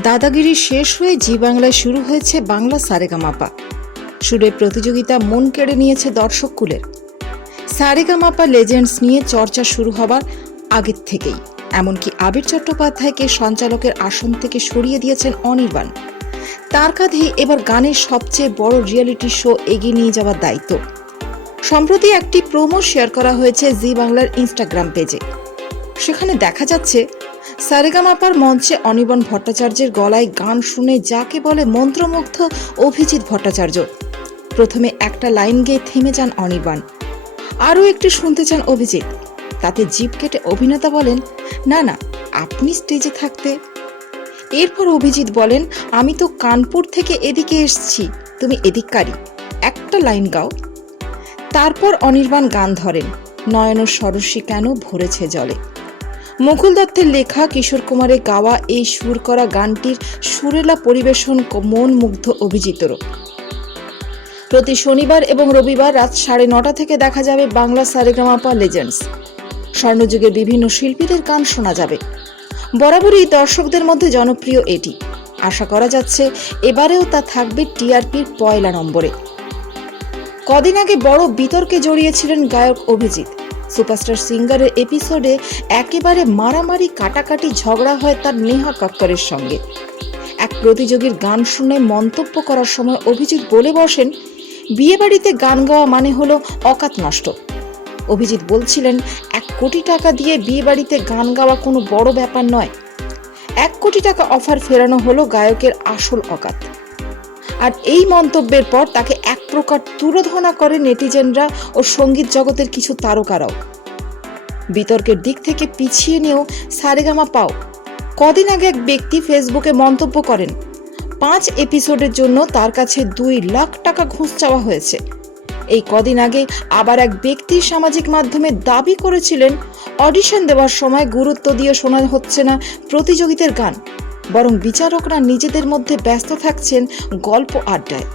দাদাগিরি শেষ হয়ে জি বাংলায় শুরু হয়েছে বাংলা সারেগামাপা সুরের প্রতিযোগিতা মন কেড়ে নিয়েছে দর্শক কুলের। সারেগামাপা লেজেন্ডস নিয়ে চর্চা শুরু হবার আগের থেকেই। এমনকি আবির চট্টোপাধ্যায়কে সঞ্চালকের আসন থেকে সরিয়ে দিয়েছেন অনির্বাণ। তার কাঁধে এবার গানের সবচেয়ে বড় রিয়েলিটি শো এগিয়ে নিয়ে যাওয়ার দায়িত্ব। সম্প্রতি একটি প্রোমো শেয়ার করা হয়েছে জি বাংলার ইনস্টাগ্রাম পেজে। সেখানে দেখা যাচ্ছে সারেগামাপার মঞ্চে অনিবন ভট্টাচার্যের গলায় গান শুনে যাকে বলে মন্ত্রমুগ্ধ অভিজিৎ ভট্টাচার্য। প্রথমে একটা লাইন গেয়ে থেমে যান অনির্বাণ আরও একটু শুনতে চান অভিজিৎ। তাতে জিপ কেটে অভিনেতা বলেন, না না, আপনি স্টেজে থাকতে। এরপর অভিজিৎ বলেন, আমি তো কানপুর থেকে এদিকে এসছি, তুমি এদিককারই একটা লাইন গাও। তারপর অনির্বাণ গান ধরেন, নয়ন সরসী কেন ভরেছে জলে? মুকুল দত্তের লেখা কিশোর কুমারের গাওয়া এই সুর করা গানটির সুরেলা পরিবেশন মন মুগ্ধ অভিজিতরও প্রতি শনিবার এবং রবিবার রাত সাড়ে নটা থেকে দেখা যাবে বাংলা সারেগামাপা লেজেন্ডস। স্বর্ণযুগের বিভিন্ন শিল্পীদের গান শোনা যাবে। বরাবরই দর্শকদের মধ্যে জনপ্রিয় এটি। আশা করা যাচ্ছে এবারেও তা থাকবে টিআরপির পয়লা নম্বরে। কদিন আগে বড় বিতর্কে জড়িয়েছিলেন গায়ক অভিজিৎ। সুপারস্টার সিঙ্গারের এপিসোডে একেবারে মারামারি, কাটাকাটি ঝগড়া হয় তার নেহা কক্করের সঙ্গে। এক প্রতিযোগীর গান শুনে মন্তব্য করার সময় অভিজিৎ বলে বসেন, বিয়েবাড়িতে গান গাওয়া মানে হলো অকাত নষ্ট। অভিজিৎ বলছিলেন, এক কোটি টাকা দিয়ে বিয়েবাড়িতে গান গাওয়া কোনো বড় ব্যাপার নয়। এক কোটি টাকা অফার ফেরানো হলো গায়কের আসল অকাত। আর এই মন্তব্যের পর তাকে এক প্রকার তুরোধনা করে নেটিজেনরা ও সংগীত জগতের কিছু তারকারাও। বিতর্কের দিক থেকে পিছিয়ে নিয়েও সারেগামা পাও। কদিন আগে এক ব্যক্তি ফেসবুকে মন্তব্য করেন, পাঁচ এপিসোডের জন্য তার কাছে দুই লাখ টাকা ঘুষ চাওয়া হয়েছে। এই কদিন আগে আবার এক ব্যক্তি সামাজিক মাধ্যমে দাবি করেছিলেন, অডিশন দেওয়ার সময় গুরুত্ব দিয়ে শোনা হচ্ছে না প্রতিযোগিতার গান। বরং বিচারকরা নিজেদের মধ্যে ব্যস্ত থাকছেন গল্প আড্ডায়।